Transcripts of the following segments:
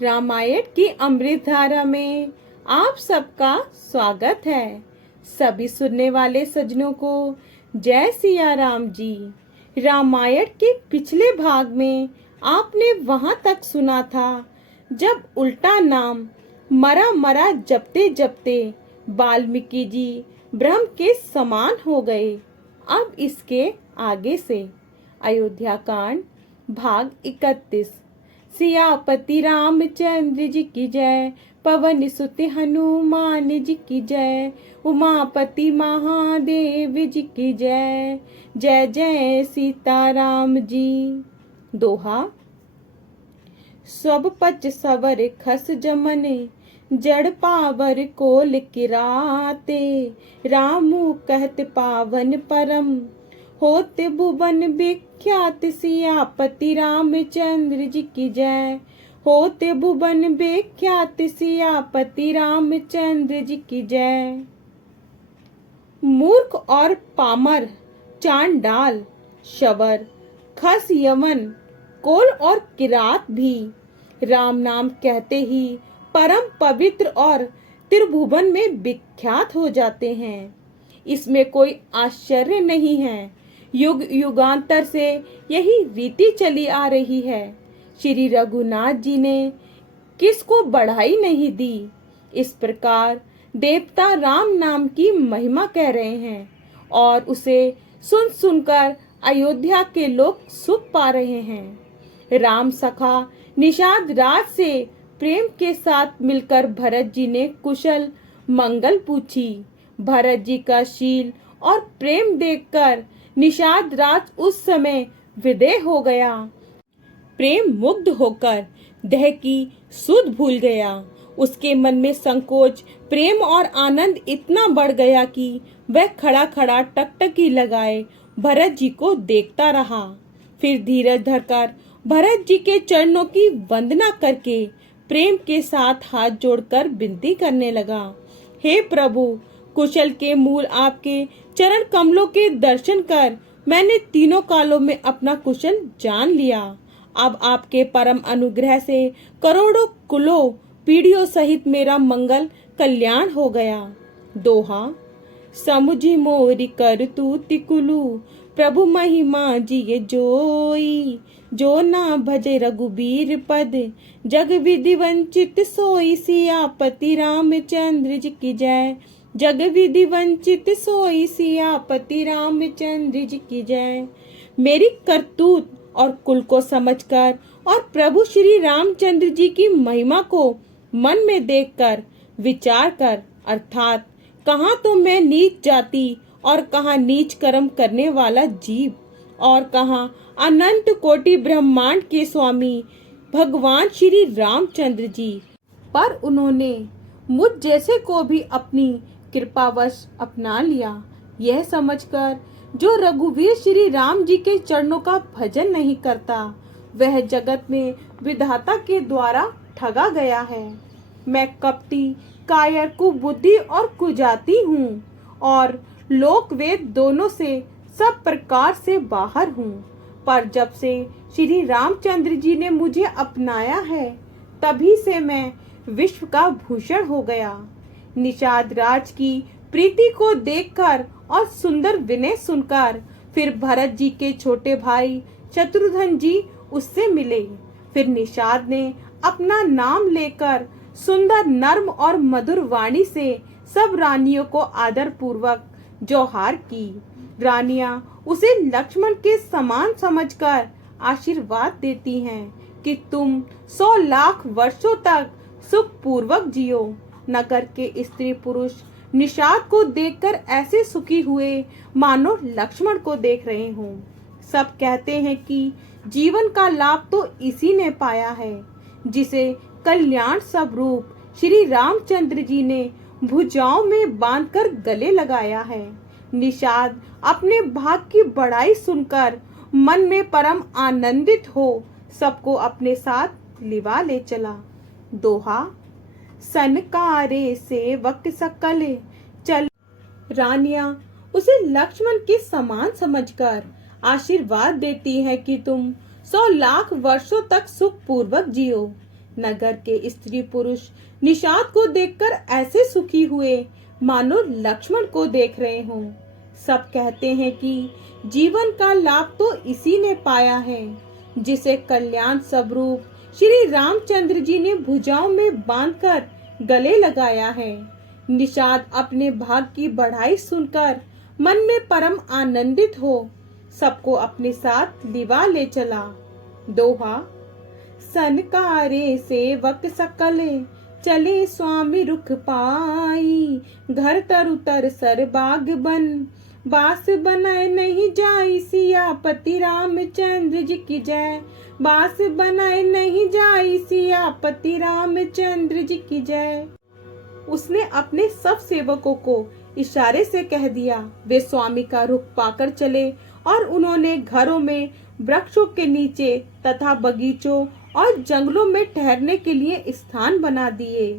रामायण की अमृत धारा में आप सबका स्वागत है। सभी सुनने वाले सज्जनों को जय सिया राम जी। रामायण के पिछले भाग में आपने वहां तक सुना था जब उल्टा नाम मरा मरा जपते जपते वाल्मीकि जी ब्रह्म के समान हो गए। अब इसके आगे से अयोध्या कांड भाग 31। सियापति रामचंद्र जी की जय, पवन सुत हनुमान जी की जय, उमापति महादेव जी की जय, जय जय सीताराम जी। दोहा। सब पच सवर खस जमने, जड़ पावर कोल किराते, रामू कहत पावन परम, होते भुवन विख्यात सियापति रामचंद्र जी की जय, होते भुवन विख्यात सियापति रामचंद्र जी की जय। मूर्ख और पामर, चांडाल, शवर, खस यमन, कोल और किरात भी राम नाम कहते ही परम पवित्र और त्रिभुवन में विख्यात हो जाते हैं। इसमें कोई आश्चर्य नहीं है। युग युगांतर से यही रीति चली आ रही है। श्री रघुनाथ जी ने किसको बढ़ाई नहीं दी। इस प्रकार देवता राम नाम की महिमा कह रहे हैं और उसे सुन सुनकर अयोध्या के लोग सुख पा रहे हैं। राम सखा निषाद राज से प्रेम के साथ मिलकर भरत जी ने कुशल मंगल पूछी। भरत जी का शील और प्रेम देखकर निषाद राज उस समय विदेह हो गया। प्रेम मुग्ध होकर देह की सुध भूल गया। उसके मन में संकोच, प्रेम और आनंद इतना बढ़ गया कि वह खड़ा खड़ा टकटकी लगाए भरत जी को देखता रहा। फिर धीरज धरकर भरत जी के चरणों की वंदना करके प्रेम के साथ हाथ जोड़कर विनती करने लगा। हे प्रभु, कुशल के मूल आपके चरण कमलों के दर्शन कर मैंने तीनों कालों में अपना कुशल जान लिया। अब आपके परम अनुग्रह से करोड़ों कुलों पीढ़ियों सहित मेरा मंगल कल्याण हो गया। दोहा। समुझी मोरी कर तू तिकुलू, प्रभु महिमा जिये जोई, जो ना भजे रघुबीर पद, जग विधि वंचित सोई, सियापति रामचंद्र जी की जय, जग विधि वंचित सोई, सियापति रामचंद्र जी की जय। मेरी करतूत और कुल को समझकर और प्रभु श्री रामचंद्र जी की महिमा को मन में देखकर विचार कर, अर्थात कहाँ तो मैं नीच जाति और कहाँ नीच कर्म करने वाला जीव और कहाँ अनंत कोटि ब्रह्मांड के स्वामी भगवान श्री रामचंद्र जी, पर उन्होंने मुझ जैसे को भी अपनी कृपावश अपना लिया। यह समझकर जो रघुवीर श्री राम जी के चरणों का भजन नहीं करता वह जगत में विधाता के द्वारा ठगा गया है। मैं कपटी, कायर, कुबुद्धि और कुजाती हूँ और लोक वेद दोनों से सब प्रकार से बाहर हूँ, पर जब से श्री रामचंद्र जी ने मुझे अपनाया है तभी से मैं विश्व का भूषण हो गया। निषाद राज की प्रीति को देखकर और सुंदर विनय सुनकर फिर भरत जी के छोटे भाई शत्रुघ्न जी उससे मिले। फिर निषाद ने अपना नाम लेकर सुंदर नर्म और मधुर वाणी से सब रानियों को आदर पूर्वक जोहार की। रानियां उसे लक्ष्मण के समान समझकर आशीर्वाद देती हैं कि तुम 100 लाख वर्षों तक सुख पूर्वक जियो। नगर के स्त्री पुरुष निषाद को देखकर ऐसे सुखी हुए मानो लक्ष्मण को देख रहे हों। सब कहते हैं कि जीवन का लाभ तो इसी ने पाया है जिसे कल्याण स्वरूप श्री रामचंद्र जी ने भुजाओं में बांधकर गले लगाया है। निषाद अपने भाग की बड़ाई सुनकर मन में परम आनंदित हो सबको अपने साथ लिवा ले चला। दोहा। सनकारे सेवक सकल चल, रानियां उसे लक्ष्मण के समान समझकर आशीर्वाद देती है कि तुम 100 लाख वर्षों तक सुख पूर्वक जियो। नगर के स्त्री पुरुष निषाद को देखकर ऐसे सुखी हुए मानो लक्ष्मण को देख रहे हों। सब कहते हैं कि जीवन का लाभ तो इसी ने पाया है जिसे कल्याण स्वरूप श्री रामचंद्र जी ने भुजाओं में बांधकर गले लगाया है। निषाद अपने भाग की बढ़ाई सुनकर मन में परम आनंदित हो सबको अपने साथ लिवा ले चला। दोहा। सनकारे सेवक सकल चले स्वामी रुख पाई, घर तरु तर सर बाग बन बास बनाए नहीं जाई, सियापति रामचंद्र जी की जय। बास बनाए नहीं जाई, सियापति रामचंद्र जी की जय। उसने अपने सब सेवकों को इशारे से कह दिया। वे स्वामी का रुख पाकर चले और उन्होंने घरों में, वृक्षों के नीचे तथा बगीचों और जंगलों में ठहरने के लिए स्थान बना दिए।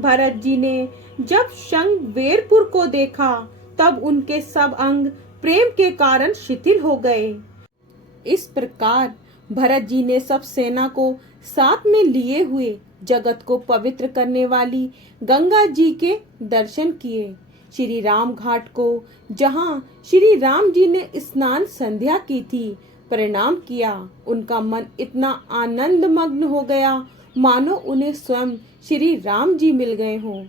भरत जी ने जब शृंगवेरपुर को देखा तब उनके सब अंग प्रेम के कारण शिथिल हो गए। इस प्रकार भरत जी ने सब सेना को साथ में लिए हुए जगत को पवित्र करने वाली गंगा जी के दर्शन किए। श्री राम घाट को, जहाँ श्री राम जी ने स्नान संध्या की थी, प्रणाम किया। उनका मन इतना आनंद मग्न हो गया मानो उन्हें स्वयं श्री राम जी मिल गए हों।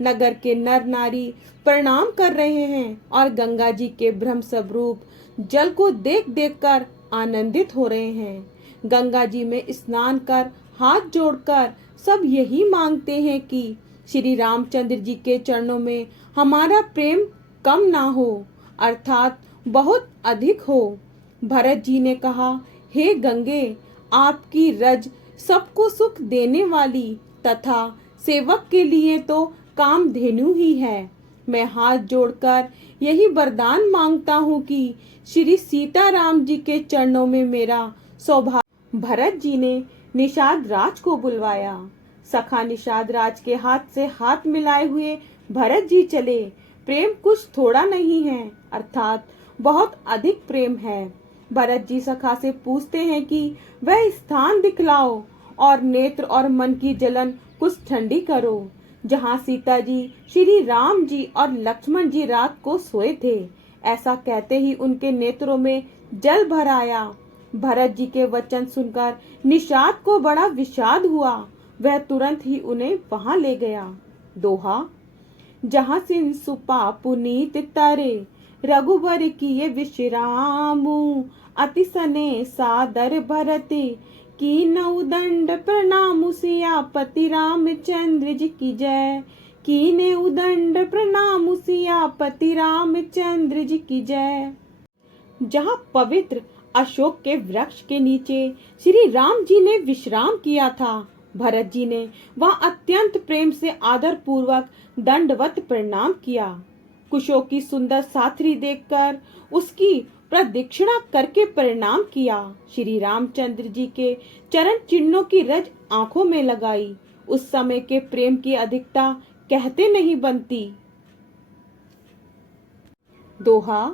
नगर के नर नारी प्रणाम कर रहे हैं और गंगा जी के ब्रह्म स्वरूप जल को देख देख कर आनंदित हो रहे हैं। गंगा जी में स्नान कर हाथ जोड़कर सब यही मांगते हैं कि श्री रामचंद्र जी के चरणों में हमारा प्रेम कम ना हो, अर्थात बहुत अधिक हो। भरत जी ने कहा, हे गंगे, आपकी रज सबको सुख देने वाली तथा सेवक के लिए तो कामधेनु ही है। मैं हाथ जोड़कर यही वरदान मांगता हूँ कि श्री सीताराम जी के चरणों में मेरा सौभाग्य। भरत जी ने निषाद राज को बुलवाया। सखा निषाद राज के हाथ से हाथ मिलाए हुए भरत जी चले। प्रेम कुछ थोड़ा नहीं है, अर्थात बहुत अधिक प्रेम है। भरत जी सखा से पूछते हैं कि वह स्थान दिखलाओ और नेत्र और मन की जलन कुछ ठंडी करो जहाँ सीता जी, श्री राम जी और लक्ष्मण जी रात को सोए थे। ऐसा कहते ही उनके नेत्रों में जल भर आया। भरत जी के वचन सुनकर निषाद को बड़ा विषाद हुआ। वह तुरंत ही उन्हें वहां ले गया। दोहा। जहाँ सिन सुपा पुनीत तारे, रघुबर किए विश्रामु, अति सने सादर भरत की नउदंड प्रणाम, सियापति रामचंद्र जी की जय। कीने उदंड प्रणाम, सियापति रामचंद्र जी की जय। जहाँ पवित्र अशोक के वृक्ष के नीचे श्री राम जी ने विश्राम किया था, भरत जी ने वह अत्यंत प्रेम से आदर पूर्वक दंडवत प्रणाम किया। कुशों की सुंदर साथरी देखकर उसकी प्रदक्षिणा करके प्रणाम किया। श्री रामचंद्र जी के चरण चिन्हों की रज आंखों में लगाई। उस समय के प्रेम की अधिकता कहते नहीं बनती। दोहा।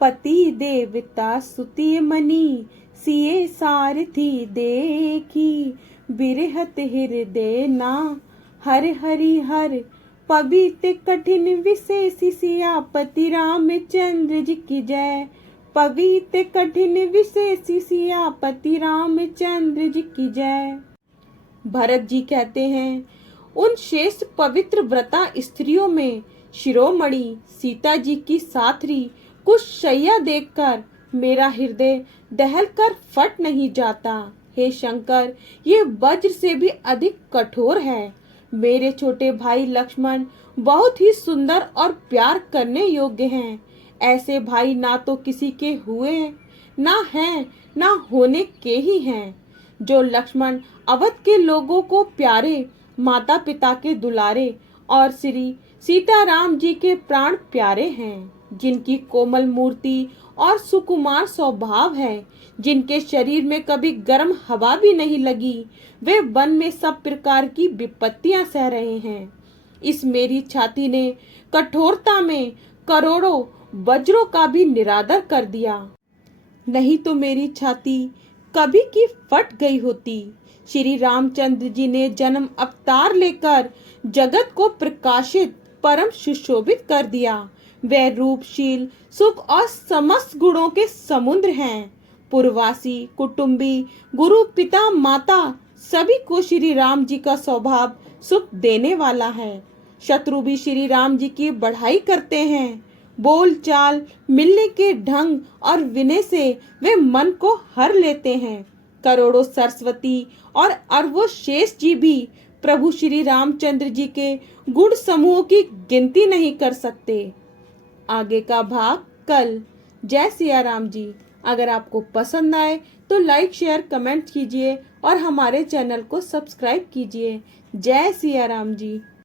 पति देवता सुति मनी, सिए सारथी देखी, बिरहत हृदय ना हर हरि हर, पवित्र कठिन विशेष, सियापति रामचंद्र जी की जय। पवित्र कठिन विशेष, सियापति रामचंद्र जी की जय। भरत जी कहते हैं, उन श्रेष्ठ पवित्र व्रता स्त्रियों में शिरोमणि सीता जी की साथरी कुछ शैया देखकर मेरा हृदय दहलकर फट नहीं जाता। हे शंकर, ये वज्र से भी अधिक कठोर है। मेरे छोटे भाई लक्ष्मण बहुत ही सुंदर और प्यार करने योग्य हैं। ऐसे भाई ना तो किसी के हुए, ना हैं, ना होने के ही हैं। जो लक्ष्मण अवध के लोगों को प्यारे, माता पिता के दुलारे और श्री सीताराम जी के प्राण प्यारे हैं, जिनकी कोमल मूर्ति और सुकुमार स्वभाव है, जिनके शरीर में कभी गर्म हवा भी नहीं लगी, वे वन में सब प्रकार की विपत्तियां सह रहे हैं। इस मेरी छाती ने कठोरता में करोड़ों वज्रों का भी निरादर कर दिया, नहीं तो मेरी छाती कभी की फट गई होती। श्री रामचंद्र जी ने जन्म अवतार लेकर जगत को प्रकाशित परम सुशोभित कर दिया। वे रूपशील, सुख और समस्त गुणों के समुद्र हैं। पुरवासी, कुटुंबी, गुरु, पिता, माता सभी को श्री राम जी का स्वभाव सुख देने वाला है। शत्रु भी श्री राम जी की बढ़ाई करते हैं। बोल चाल, मिलने के ढंग और विनय से वे मन को हर लेते हैं। करोड़ों सरस्वती और अरबों शेष जी भी प्रभु श्री रामचंद्र जी के गुण समूहों की गिनती नहीं कर सकते। आगे का भाग कल। जय सिया राम जी। अगर आपको पसंद आए तो लाइक, शेयर, कमेंट कीजिए और हमारे चैनल को सब्सक्राइब कीजिए। जय सिया राम जी।